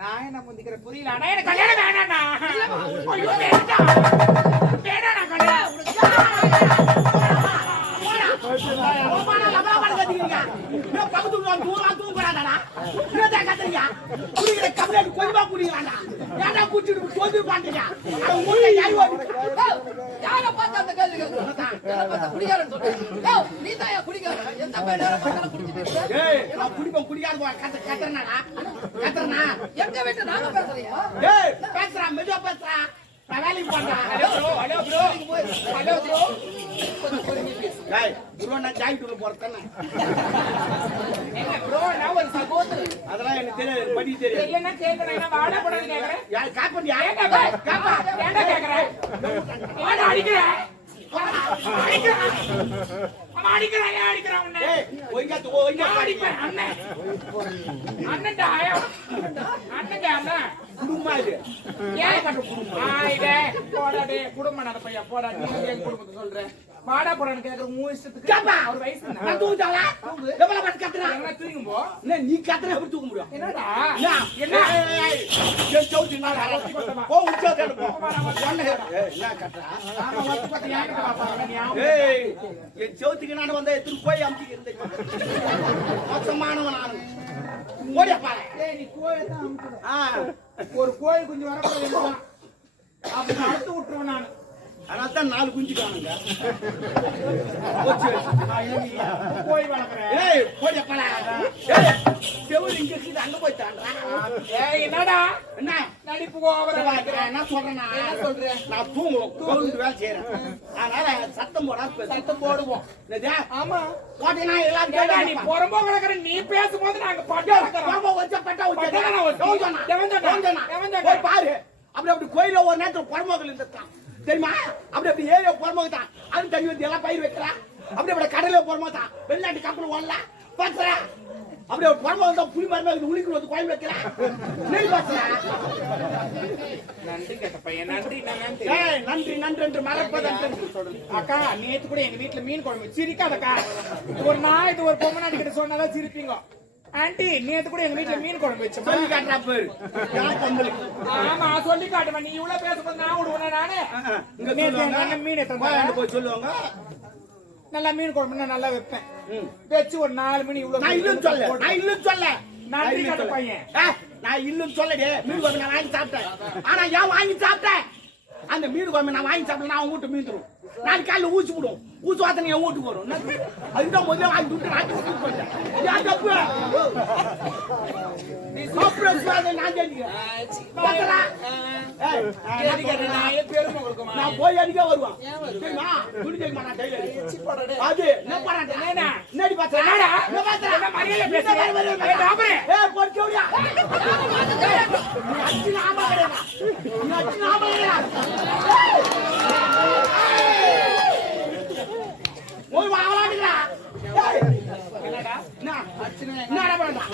நான் என்ன முந்திக்கிற புரியல. அண்ணா எனக்கு கல்யாணம் வேணாண்ணா. ஐயோ வேண்டாம். வேணாண்ணா கல்யாணம். கொஞ்சமா குடிக்கிறாண்டா. ஏன்டா குடிச்சிட்டு தோந்து பாண்டீங்க? யார பார்த்து அந்த கேள்வி கேக்குறீங்க? குடிகாரன்னு சொல்றீங்க. நீ தான் குடிகார. எந்த பையனால பார்த்தாலும் குடிச்சிட்டு இருக்க? ஏய் நான் குடிப்பேன் குடிக்காத கத்துறனாடா. கத்துறனா? எங்க வீட்டு நாங்க பேசுறியா? ஏய் பேசுறா மெதுவா பேசுறா. நான் வேலைக்கு போறேன். Hello bro hello bro hello bro. டேய் ப்ரோ நான் ஜாயிட்டுல போறேன். என்ன ப்ரோ நான் ஒரு சகோதரன். அதெல்லாம் எனக்கு தெரியாது. படி தெரியாது. தெரியலன்னா கேக்குறேன். நான் வாடா போடான்னு கேக்குறேன். யார் காப்பி ஏன்டா காப்பா ஏன்டா கேக்குறேன்? ஏன்டா அடிக்கிறேன்? அவன் அடிக்கிறான். ஏன் அடிக்கிறான் உன்னை? ஏய் ஒய்யா அடிப்பேன் அண்ணன். அண்ணன்டா அண்ணன்டா அண்ணன். குடும்பமா இது. ஏன் கட்ட குடும்பம்? இதே போடாடே குடும்பம் நட பையா போடா. நீ என் குடும்பத்தை சொல்றேன். வாடா போடான்னு கேக்குற மூணு இஷ்டத்துக்கு. கேப்பா ஒரு வயசு என்ன? நான் தூங்குதாளா? எவ்வளவு பட் கத்துறா? எங்க தூங்கும் போ. என்ன நீ கத்துற எப்படி தூங்க முடியும்? என்னடா என்ன ஏய் சௌதி நான் போ உச்சோதே போ. என்ன கத்துறா? ஆமா வந்து பத்தி ஏன் பாப்பா நீ ஏய் என் சௌதிக்கு நான் வந்து திருப்பி போய் அம்மிக்கு இருந்தேன். மோசமானவன் நான். ஓடியா பாரு. ஏய் நீ கோயை தான் அமுக்குற. ஒரு கோழி குஞ்சு வரக்கூடாது. அப்படி அறுத்து விட்டுருவேன் நான். அதனால தான் 4 குஞ்சு காணுங்க. கோழி வளர்க்குறேன். ஏய் ஓடியா பாரு. ஏய் செவுரு இங்க இருக்குது அங்க போய் தாண்டா. ஏய் என்னடா என்ன நடிப்பு ஓவரா நான் என்ன சொல்றேன் என்ன சொல்றேன்? நான் தூங்குவோம் வேலை செய்யறேன். அதனால சத்தம் போடாம சத்தம் போடுவோம். ஆமா போட்டேன்னா நீ எல்லாரும் புறம்போ கிடக்குற. நீ பேசும்போது நாங்க பட்டா வச்ச பட்டா வச்சு பாரு. அப்படி அப்படி கோயில ஒரு நேரத்தில் புறமோகல் இருந்தான் தெரியுமா? அப்படி அப்படி ஏரியா புறமோக தான். அது தண்ணி வந்து எல்லாம் பயிர் வைக்கிறா. அப்படி அப்படி கடல புறமோ தான். வெளிநாட்டு கப்பல் ஓடலாம் பாத்துறா. அப்படி ஒரு புறமோக தான். புளி மரமே உளிக்கு வந்து கோயில் வைக்கிறா. நெல் பாத்துறா. நன்றி கேட்ட பையன். நன்றி நன்றி. ஏய் நன்றி நன்றி என்று மறப்பதற்கு சொல்றேன். அக்கா நேத்து கூட எங்க வீட்டுல மீன் குழம்பு சிரிக்காதக்கா. ஒரு நாள் இது ஒரு பொம்மை கிட்ட சொன்னாதான் சிரிப்பீங்க. ஆண்டி நேத்து கூட எங்க வீட்டுல மீன் குழம்பு வச்சோம். சொல்லி காட்டுறா பேரு. ஆமா சொல்லி காட்டுவேன். நீ இவ்வளவு பேசும்போது நான் விடுவேன். நானு இங்க மீன் எடுத்து போய் சொல்லுவாங்க. நல்லா மீன் குழம்பு நல்லா வைப்பேன். வச்சு ஒரு 4 மணி இவ்வளவு. நான் இல்லன்னு சொல்ல. நன்றி கேட்ட பையன். நான் இல்லன்னு சொல்லடே. மீன் குழம்பு நான் வாங்கி சாப்பிட்டேன். ஆனா ஏன் வாங்கி சாப்பிட்டேன்? அந்த மீன் குழம்பு நான் வாங்கி சாப்பிடல. நான் வீட்டு மீன் தரும். நான் காலையில் ஊசி விடுவோம். ஊசி வாத்தனை என் வீட்டுக்கு வரும். அதுதான் முதல்ல வாங்கி விட்டு நான் போயிட்டேன். தப்பு நான் நான் போய் அடிக்க வருவான். அது நடி பார்த்தா போய் வாங்கலாம்டா. என்னடா என்னடா பண்ணா?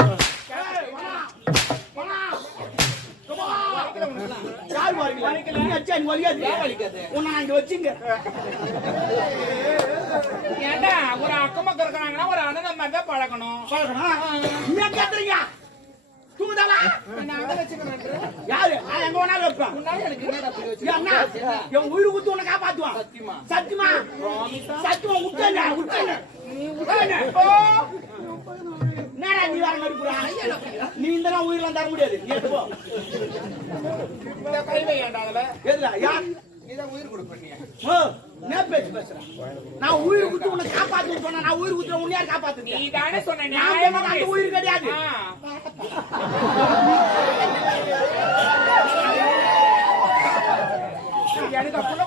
யார் வலிக்கல? நீ அச்சா நீ வலிக்காது. உன்னை அங்க வச்சுங்க. ஏண்டா ஒரு அக்கமா இருக்கறாங்கன்னா ஒரு அண்ணன் மாதிரி தான் பழகணும். நீ கேக்குறீங்க தூங்குதாளா? நான் அங்க வச்சுக்கிறேன். யாரு? நான் எங்க வேணாலும் வைப்பேன். முன்னாடி எனக்கு என்னடா அப்படி வச்சு? அண்ணா என் உயிர் குத்து உன்னை காப்பாத்துவான். சத்தியமா சத்தியமா சத்தியமா விட்டேன். நீ விட்டேனே. என்னடா நீ வர நடிப்புறா? நீ இந்த உயிரெல்லாம் தர முடியாது. நீ எடுத்து போ. இந்த கைவை ஏண்டா அதுல? எதுடா யார்? நீதான் உயிர் கொடுப்பீங்க. நான் பேசுறேன். நான் உயிர் குத்து உன்னை காப்பாத்து சொன்னா நான் உயிர் குத்துற உன்னை யார் காப்பாத்துங்க? நீ தானே சொன்ன. நான் அந்த உயிர் கிடையாது. எனக்கு அப்பள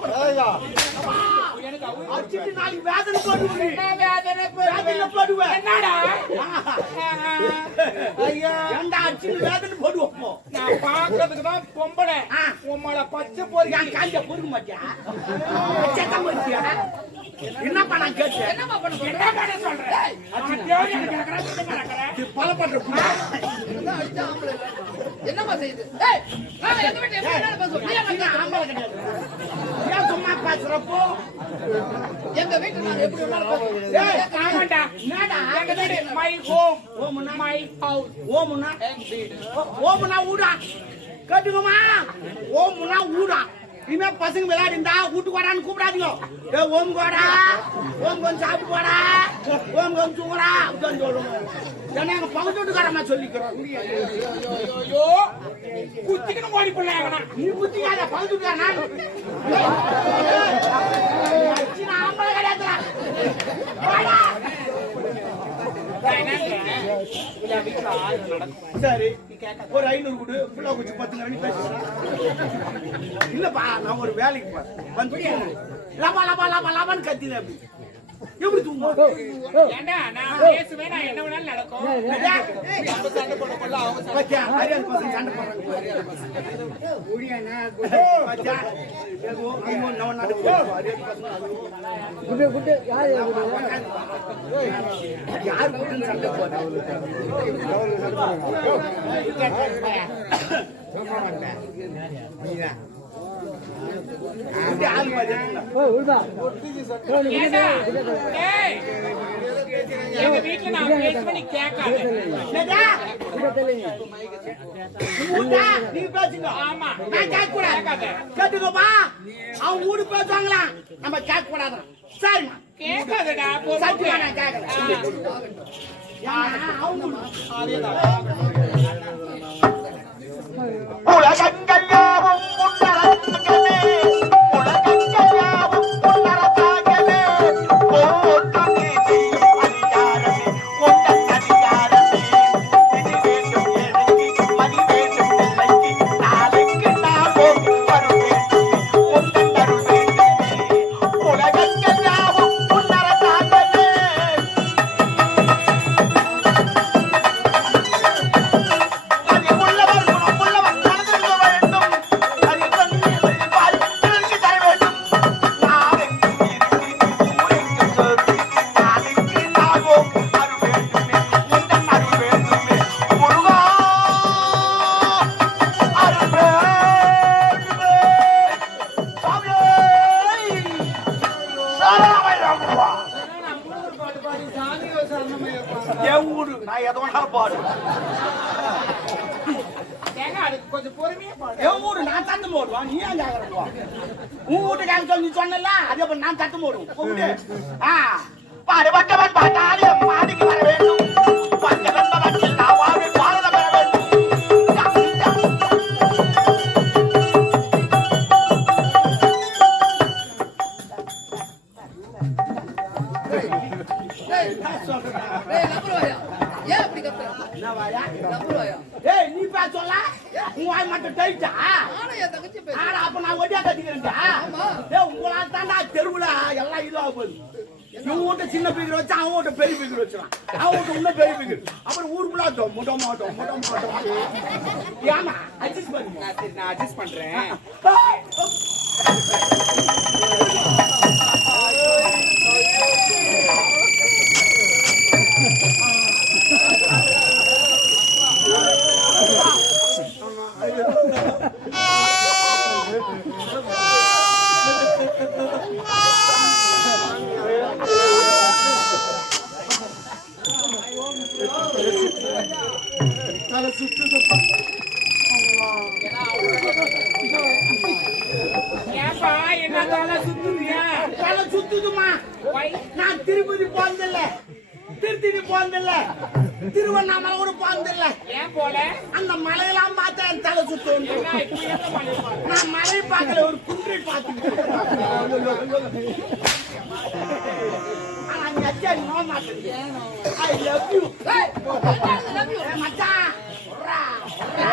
எனக்கு அடிச்சிட்டு நாளைக்கு வேதனை போடுவேன். வேதனை போடுவேன். என்னடா ஐயா ஏண்டா அடிச்சிட்டு வேதனை போடுவோம். நான் பாக்குறதுக்கு தான் பொம்பளை. உம்மள பச்சை போறீங்க. நான் காஞ்ச பொறுக்க மாட்டியா? செத்த மாட்டியா? என்ன பண்ண கேட்டு? என்ன பண்ண சொல்றேன்? பல பண்ற என்னமா செய்யுது? ஏய் நான் எங்க வீட்டுல என்ன பேசுறேன்? ஆம்பளை கிடையாது. ஏன் சும்மா பேசுறப்போ எங்க வீட்டுல நாங்க எப்படி வேணாலும் ஏய், ஆமாண்டா என்னடா? எங்க வீடு மை ஹோம் ஓமுன்னா? மை ஹவுஸ் ஓமுன்னா? ஓமுன்னா ஊடா. கேட்டுக்கோமா? ஓமுன்னா ஊடா. இனிமே பசங்க விளையாடிந்தா வீட்டு கோடான்னு கூப்பிடாதீங்க. ஏ ஓம் கோடா, ஓம் கொஞ்சம் சாப்பிட்டு போடா, ஓம் கொஞ்சம் தூங்குடா அப்படின்னு சொல்லணும். ஏன்னா எங்க பக்கத்து வீட்டுக்காரமா சொல்லிக்கிறோம். ஐயோ குத்திக்கணும் ஓடி போடலாம் நீ குத்திக்காத, பக்கத்து வீட்டுக்காரனா? ஆம்பளை கிடையாதுடா. போடா. சரி, ஒரு 500 கொடு, புள்ள குச்சி 10 மணி பேசுறேன். இல்லப்பா, நான் ஒரு வேலைக்கு போறேன். வந்து லபா லபா லபா லபான்னு கத்தினேன். அப்படி எப்படி தூங்குவோம்? ஏண்டா நான் பேசுவேன், நான் என்ன வேணாலும் நடக்கும். நம்ம சண்டை போடக்குள்ள அவங்க சண்டை பாத்தியா, அரியாத பசங்க சண்டை போடுறாங்க. பாத்தியா, ஏதோ அங்க நான் நடக்குது. அரியாத பசங்க யார் கூட்டன்னு சண்டை போடுறாங்க? ஆள் ஏண்டா ஏய் எங்க வீட்ல நான் பேசுவேன், நீ கேட்காத. நீங்க பேசுங்க. ஆமா நான் கேட்க கூடாது. கேட்டுக்கோப்பா, அவன் ஊரு பேசுவாங்களா, நம்ம கேட்க கூடாது. சரிம்மா, கேட்காதடா சத்தியமா நான் கேட்கல. உலகங்கள் யாவும் உன்னரத்தாகவே, உலகங்கள் யாவும் உன்னரத்தாகவே, போற்று நீதி அதிகாரமே, உந்தன் அதிகாரமே. இது வேண்டும் எனக்கு, மதி வேண்டும் பிள்ளைக்கு, நாளைக்கு நான் ஓடி வரும் வேண்டுமே, உந்தன் அருள் வேண்டுமே. உலகங்கள் யாவும் உன்னரத்தாகவே. அது உள்ளவர் குணம் உள்ளவர் மனதிற்கு வேண்டும். அது தன்னை பாரி பிறருக்கு தர வேண்டும். நாளெங்கும் இருக்கு ஊரெங்கும் சொல்லி, நாளைக்கு நாகோம் அருள் வேண்டுமே, உந்தன் அருள் வேண்டுமே. முருகா அருள் வேண்டுமே. சாமியே சரணமையப்பா. என் ஊரு, நான் எதை வேணாலும் பாடு. ஏங்க அதுக்கு கொஞ்சம் பொறுமையா பாடு. என் ஊரு, நான் தட்டு போடுவான். நீ ஏன் கேட்கறப்போ உன் வீட்டுக்காரங்க சொல்லி சொன்னல, அதே போல நான் தட்டு போடுவோம். கூப்பிடு. பாடுபட்டவன் பாட்டாளியம் பாடிக்கு வர வேண்டும். பஞ்சவன் பவத்தில் நான் வாழ்வில் பாரத பெற வேண்டும். நம்புவாயா? ஏன் அப்படி கத்துற? என்ன வாயா? நம்புவாயா? ஏய், நீ பேச சொல்ல, உன் வாய் மட்டும் டைட்டா? நானும் என் தங்கச்சி பேசுறேன். ஆனா அப்ப நான் ஒட்டியா கட்டிக்கிறேன்டா. ஏய், உங்களால தாண்டா தெருவுல எல்லாம் இதுவாக போகுது. இவன் வீட்டு சின்ன பீக்கர் வச்சு அவன் வீட்டு பெரிய பீக்கர் வச்சுறான். அவன் வீட்டு இன்னும் பெரிய பீக்கர். அப்புறம் ஊருக்குள்ள முட்ட மாட்டோம். ஏமா அட்ஜஸ்ட் பண்ணு. நான் அட்ஜஸ்ட் பண்றேன். ஏப்பா என்ன தலை சுத்துறியா? தலை சுத்துதுமா. நான் திருப்பதி போனதில்ல, திருத்தணி போனதில்ல, திருவண்ணாமலை கூட போனதில்ல. ஏன் போல? அந்த மலையெல்லாம் பார்த்தா என் தலை சுத்தும். என்ன இப்ப எந்த மலை பாரு? நான் மலை பார்க்கல, ஒரு குன்றை பார்த்துக்கிட்டேன். ஆனா நீ அச்சா நோ மாட்டேங்க. ஐ லவ் யூ. ஏய், love you. மச்சான் உர்ரா, உர்ரா.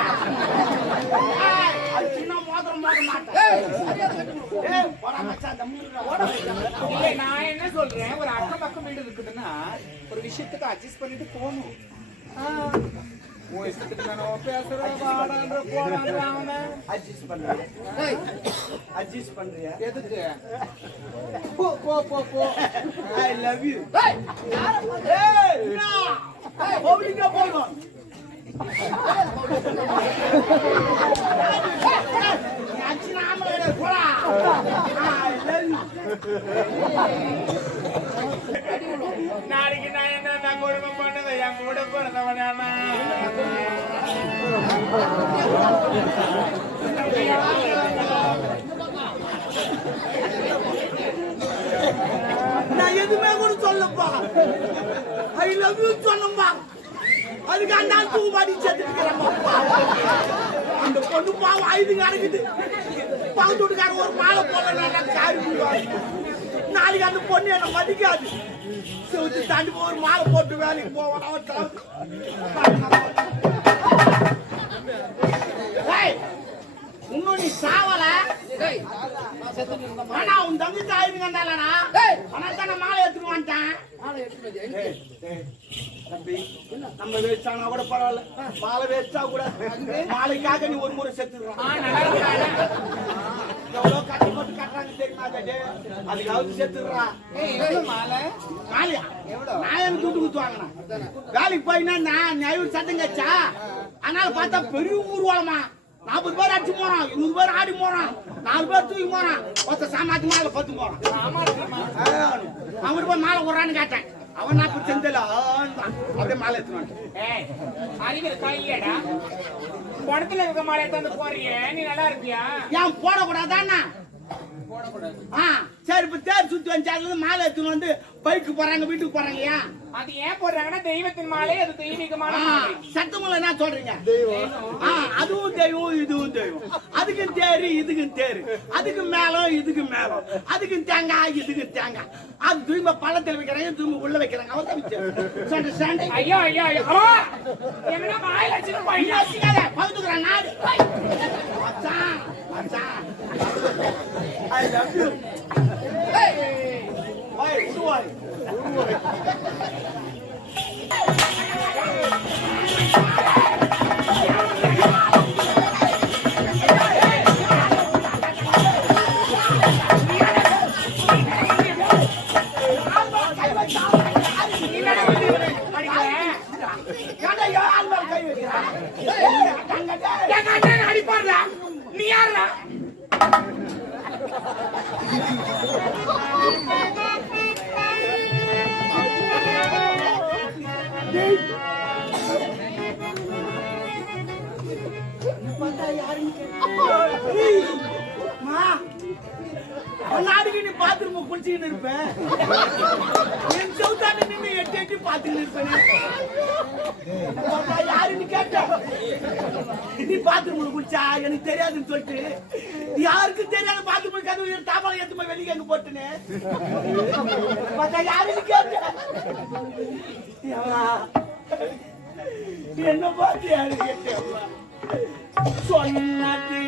ஏய், அது சின்ன மோதிரம் மோத மாட்டேன். ஏய், மரியாதை கட்டு. ஏய், போடா மச்சான், தம்முடா. ஓட இல்ல, நான் என்ன சொல்றேன், ஒரு அக்கம் பக்கம் வீடு இருக்குதுன்னா ஒரு விஷயத்துக்கு அட்ஜஸ்ட் பண்ணிட்டு போகணும். உன் இஷ்டத்துக்கு நானும் பேசுறேன், வாடான்ற போடான்ற அவனை. அட்ஜஸ்ட் பண்றியா? ஏய், அட்ஜஸ்ட் பண்றியா? எதுக்கு? போ போ போ போ. ஐ லவ் யூ. ஏய், யாரை பார்த்து? ஏய், என்ன? ஏய், பப்ளிக்கா போறோம். நீ அடிச்சு நாம போடா. ஐ லவ் யூ. நாளைக்கு நான் என்ன குடும்பம் பண்ணது என் கூட பிறந்தவனா நான் எதுவுமே கூட சொல்லப்பா. ஐ லவ் யூ சொன்னப்பா. அதுக்கு அந்த தூக்கு மாடி சேர்த்துக்கிறேன்ப்பா. அந்த பொண்ணு பாவம் ஐந்து நடக்குது. பக்கத்து வீட்டுக்காரன் ஒரு மாலை போடல காரி போடுவாங்க. நாளைக்கு அந்த பொண்ணு என்ன மதிக்காது. செவுத்து தாண்டி ஒரு மாலை போட்டு வேலைக்கு போவான். இன்னும் நீ சாவல. ஆனா உன் தம்பி தாயிருந்தாலனா ஆனா தானே மாலை எடுத்துட்டு வந்துட்டான். தம்பி நம்ம வேஸ்டானா கூட பரவாயில்ல, மாலை வேஸ்டா கூட மாலைக்காக நீ ஒரு முறை செத்துடுறான். எவ்வளவு கஷ்டப்பட்டு கட்டுறாங்க தெரியுமா? அதுக்காவது செத்துடுறான். மாலையா நான் எனக்கு துட்டு குத்து வாங்கினேன். வேலைக்கு போயினா நான் நியாயம் சத்தம் கச்சா. அதனால பார்த்தா பெரிய ஊர்வலமா 40 பேர் அடிச்சு போறான், 100 பேர் ஆடி போறான், 4 பேர் தூக்கி போறான், ஒருத்த சாமாத்தி மாலை 10 போறான். அவன் போய் மாலை விடுறான்னு கேட்டேன். அவன் நான் இப்ப செஞ்சல அப்படியே மாலை எடுத்துவான். அறிவியல் காயிலடா படத்துல இருக்க மாலை எடுத்து போறிய நீ நல்லா இருப்பியா? ஏன் போடக்கூடாதாண்ணா? சரி இப்ப தேர் சுத்தி வந்து மாலை எடுத்துன்னு வந்து பைக்கு போறாங்க, வீட்டுக்கு போறாங்க. ஏன் அது ஏன் போடுறாங்கன்னா தெய்வத்தின் மாலை, அது தெய்வீகமான மாலை. சத்தமுள்ள என்ன சொல்றீங்க? அதுவும் தெய்வம் இதுவும் தெய்வம். அதுக்கும் தேரு இதுக்கும் தேரு, அதுக்கு மேலும் இதுக்கு மேலும், அதுக்கு தேங்காய் இதுக்கு தேங்காய். அது தூய்மை பழத்தில் வைக்கிறாங்க, தூய்மை உள்ள வைக்கிறாங்க. அவர் ஐயோ ஐயோ என்ன மாயில பகுத்துக்கிறான் நாடு. மச்சான் மச்சான் I love you. Why? Why? அடிப்பாடுறா நீ யாரா? நாடுக்கு நீ பாத்ரூம் குளிச்சுக்கிட்டு இருப்பேன். என் சவுத்தாண்ட நின்று எட்டி எட்டி பாத்துக்கிட்டு இருப்பேன். யாருன்னு கேட்ட நீ பாத்ரூம்ல குளிச்சா எனக்கு தெரியாதுன்னு சொல்லிட்டு யாருக்கும் தெரியாத பாத்ரூம் கதவு தாபால எடுத்து போய் வெளியே அங்க போட்டுனே யாருன்னு கேட்ட என்ன பார்த்து யாரு கேட்ட சொன்னது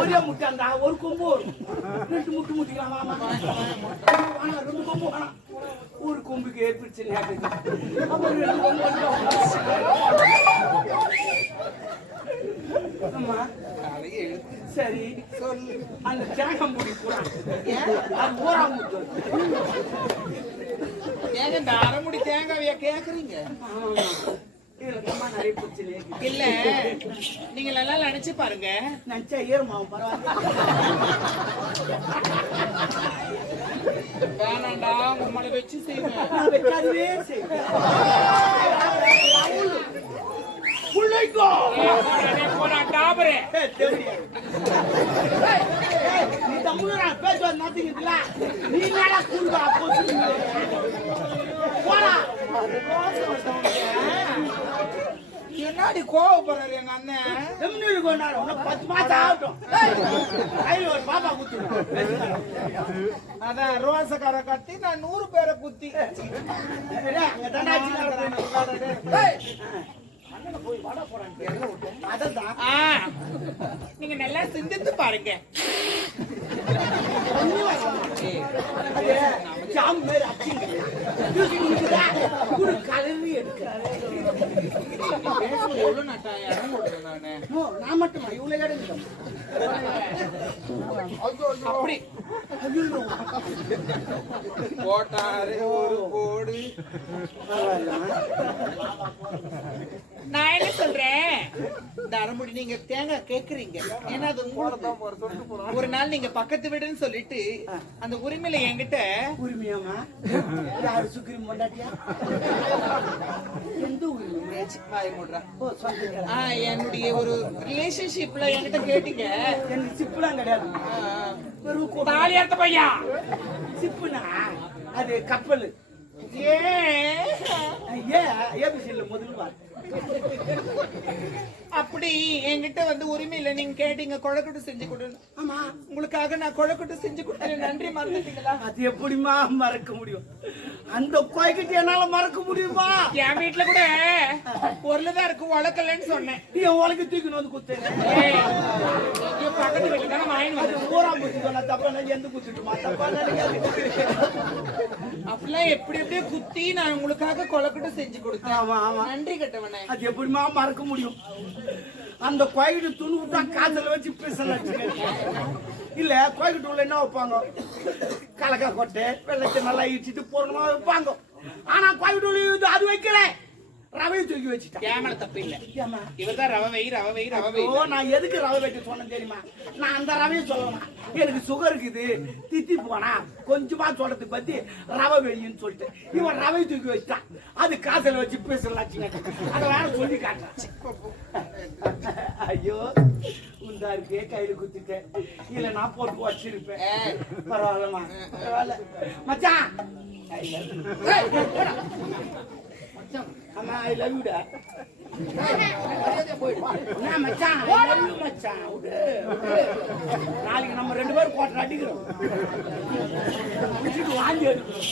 ஒரே முட்டாண்டா ஒரு கொம்பு 2 முட்டு முட்டிக்கலாம். 2 கொம்பு வேணாம், ஒரு கொம்புக்கு ஏற்படுச்சு. சரி அந்த தேங்காய் மூடி போறான், அது ஊரா முட்டு. ஏங்க இந்த அரைமுடி தேங்காவையா கேக்குறீங்க? இல்ல நீங்க நல்லா நினைச்சு பாருங்க. நினைச்சா ஏறுமாவும் பரவாயில்ல. வேணாண்டா உங்களை வச்சு செய்வேன். வைக்காதவே செய்வேன். நீ தமிழா பேசுவது மாத்தீங்களா? நீ என்னடா கூடுதா போடா. என்னாடி கோவப்படுறாரு எங்க அண்ணன்? 10 மாசம் ஆகட்டும். ஒரு பாப்பா குத்து. அதான் ரோசக்கார கட்டி நான் 100 பேரை குத்தி. அங்க தண்டாச்சு நீங்க நல்லா சிந்தித்து பாருங்க. நானு ஓ, நான் மட்டுமா இவ்வளவு கிடைக்கும் அப்படி போட்டாரு ஒரு போடு. நான் என்ன சொல்றேன், தரமுடி நீங்க தேங்காய் கேக்குறீங்க, ஏன்னா அது உங்களுக்கு ஒரு நாள் நீங்க பக்கத்து வீடுன்னு சொல்லிட்டு அந்த உரிமையில என்கிட்ட உரிமையாமா யாரு சுக்ரீம் பொண்டாட்டியா எந்த உரிமை வாய் மூடுறா. ஓ சொல்றீங்க என்னுடைய ஒரு ரிலேஷன்ஷிப்ல என்கிட்ட கேட்டீங்க. எனக்கு சிப்புலாம் கிடையாது வெறும் தாலி அறுத்த பையா சிப்புனா அது கப்பல் ஏன் ஏபிசியில் முதல் வார்த்தை அப்படி என்கிட்ட வந்து உரிமை இல்ல, நீங்க கேட்டீங்க கொழக்கட்டு செஞ்சு கொடுன்னு. ஆமா உங்களுக்காக நான் கொழக்கட்டு செஞ்சு கொடுத்தேன், நன்றி மறந்துட்டீங்களா? அது எப்படிமா மறக்க முடியும்? அந்த கோய்கிட்ட என்னால மறக்க முடியுமா? என் வீட்டுல கூட பொருள்தான் இருக்கு, உழக்கலன்னு சொன்னேன். நீ என் உலக தூக்கின்னு வந்து குத்தேன் பக்கத்து வீட்டுல தானே வாங்கி வந்து ஊரா போச்சு சொன்ன தப்பா நான் எந்த குத்துட்டுமா தப்பா நினைக்காது. அப்படிலாம் எப்படி எப்படியே குத்தி நான் உங்களுக்காக கொழக்கட்டு செஞ்சு கொடுத்தேன். ஆமா ஆமா நன்றி கட்டவனே. அது எப்படிமா மறக்க முடியும்? அந்த கோயிட்டு துணி விட்டா காதல வச்சு பேசலாம். இல்ல கோயிட்டு உள்ள என்ன வைப்பாங்க? கலக்கா கொட்டை வெள்ளத்தை நல்லா இடிச்சிட்டு பூர்ணமா வைப்பாங்க. ஆனா கோயிட்டு உள்ள அது வைக்கல, ரவையை தூக்கி வச்சுட்டேன். கேமரா தப்பு இல்ல, ஏமா இவர்தான் ரவை வை ரவை வை ரவை வை. ஓ நான் எதுக்கு ரவை வைக்க சொன்னேன் தெரியுமா? நான் அந்த ரவையை சொல்லலாம், எனக்கு சுகர் இருக்குது தித்தி போனா கொஞ்சமா சொல்றதுக்கு பத்தி ரவை வையின்னு சொல்லிட்டு இவன் ரவை தூக்கி வச்சுட்டான். அது காசல வச்சு பேசலாச்சுங்க, அதை வேற சொல்லி காட்டுறான். ஐயோ உண்டா இருக்கே கையில குத்திட்டேன், இல்ல நான் போட்டு வச்சிருப்பேன். பரவாயில்லமா பரவாயில்ல மச்சான். அம்மா ஐ லவ் யூடா. என்ன மச்சான் ஐ லவ் யூ மச்சான். நாளைக்கு நம்ம 2 பேரும் போட்டு அடிக்கிறோம், வாங்கி எடுக்கிறோம்.